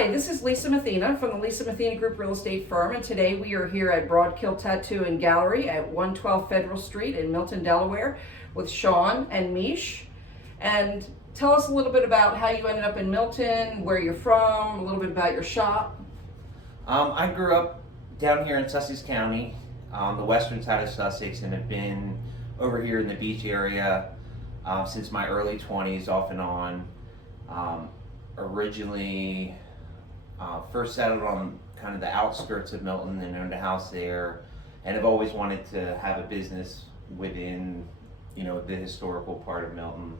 Hi, this is Lisa Mathena from the Lisa Mathena Group Real Estate Firm, and today we are here at Broadkill Tattoo and Gallery at 112 Federal Street in Milton, Delaware with Sean and Meesh. And tell us a little bit about how you ended up in Milton, where you're from, a little bit about your shop. I grew up down here in Sussex County, the western side of Sussex, and have been over here in the beach area since my early 20s, off and on. Originally first settled on kind of the outskirts of Milton and owned a house there, and have always wanted to have a business within, the historical part of Milton.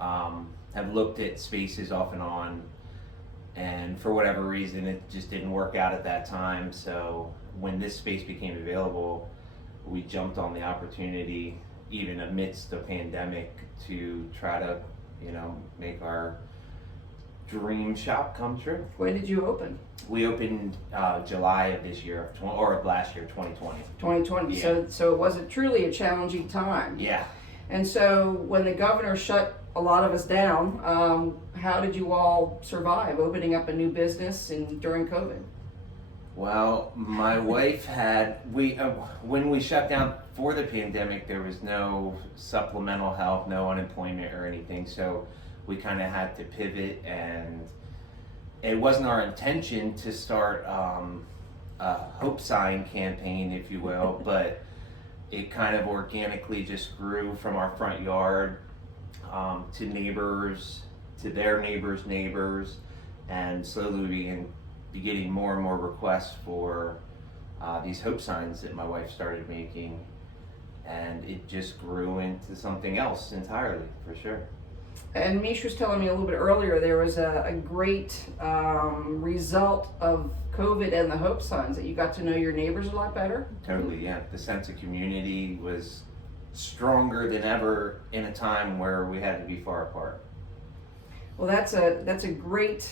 Have looked at spaces off and on, and for whatever reason it just didn't work out at that time. So when this space became available, we jumped on the opportunity, even amidst the pandemic, to try to make our dream shop come true. When did you open? We opened July of this year, or of last year, 2020. 2020. Yeah. So it wasn't truly a challenging time. Yeah. And so when the governor shut a lot of us down, how did you all survive opening up a new business during COVID? Well, my wife when we shut down for the pandemic, there was no supplemental help, no unemployment or anything. So we kind of had to pivot, and it wasn't our intention to start a hope sign campaign, if you will, but it kind of organically just grew from our front yard to neighbors, to their neighbors' neighbors, and slowly be getting more and more requests for these hope signs that my wife started making, and it just grew into something else entirely, for sure. And Meesh was telling me a little bit earlier there was a great result of COVID and the hope signs, that you got to know your neighbors a lot better. Totally, yeah. The sense of community was stronger than ever in a time where we had to be far apart. Well, that's a great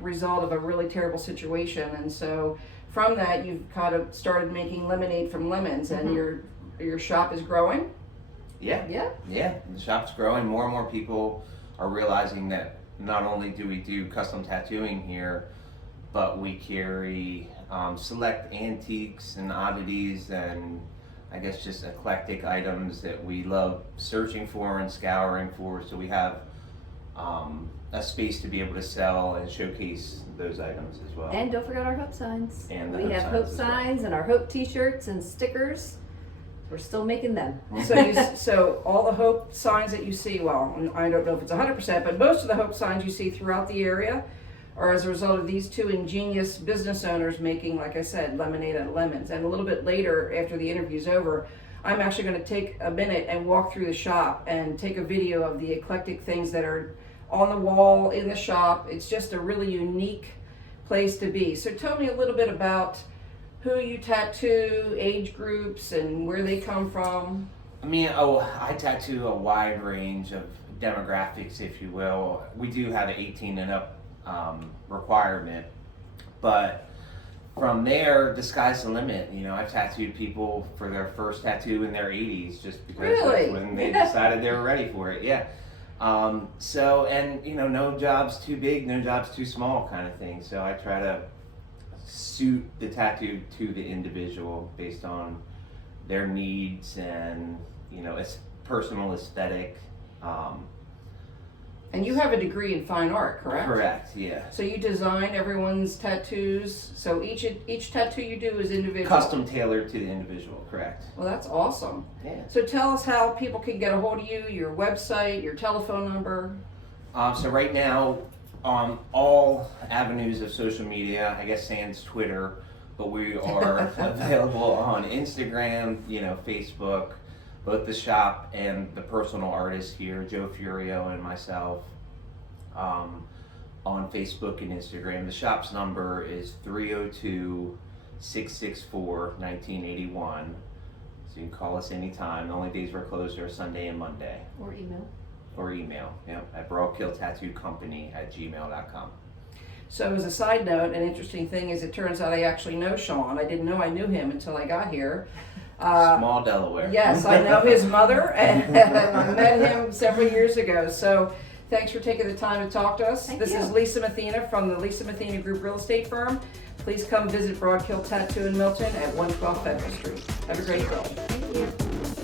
result of a really terrible situation, and so from that you've kind of started making lemonade from lemons, and your shop is growing. Yeah. The shop's growing. More and more people are realizing that not only do we do custom tattooing here, but we carry select antiques and oddities, and I guess just eclectic items that we love searching for and scouring for. So we have a space to be able to sell and showcase those items as well. And don't forget our hope signs. And the we have hope signs and our hope t-shirts and stickers. We're still making them. So all the hope signs that you see, well, I don't know if it's 100%, but most of the hope signs you see throughout the area are as a result of these two ingenious business owners making, like I said, lemonade out of lemons. And a little bit later, after the interview's over, I'm actually going to take a minute and walk through the shop and take a video of the eclectic things that are on the wall in the shop. It's just a really unique place to be. So tell me a little bit about who you tattoo, age groups, and where they come from. I tattoo a wide range of demographics, if you will. We do have an 18 and up requirement, but from there, the sky's the limit. I've tattooed people for their first tattoo in their 80s, just because that's when they decided they were ready for it. Yeah. No job's too big, no job's too small, kind of thing. So I try to suit the tattoo to the individual based on their needs and personal aesthetic. And you have a degree in fine art, correct? Correct, yeah. So you design everyone's tattoos. So each tattoo you do is individual. Custom tailored to the individual, correct. Well, that's awesome. Yeah. So tell us how people can get a hold of you, your website, your telephone number. So right now, on all avenues of social media, I guess sans Twitter, but we are available on Instagram, Facebook, both the shop and the personal artist here, Joe Furio and myself, on Facebook and Instagram. The shop's number is 302-664-1981. So you can call us anytime. The only days we're closed are Sunday and Monday. Or email. At broadkilltattoocompany@gmail.com. So as a side note, an interesting thing is it turns out I actually know Sean. I didn't know I knew him until I got here. Small Delaware. Yes, I know his mother, and I met him several years ago. So Thanks for taking the time to talk to us. Thank This you. is Lisa Mathena from the Lisa Mathena Group Real Estate Firm. Please come visit Broadkill Tattoo in Milton at 112 Federal Street. Have a great day. Thank you.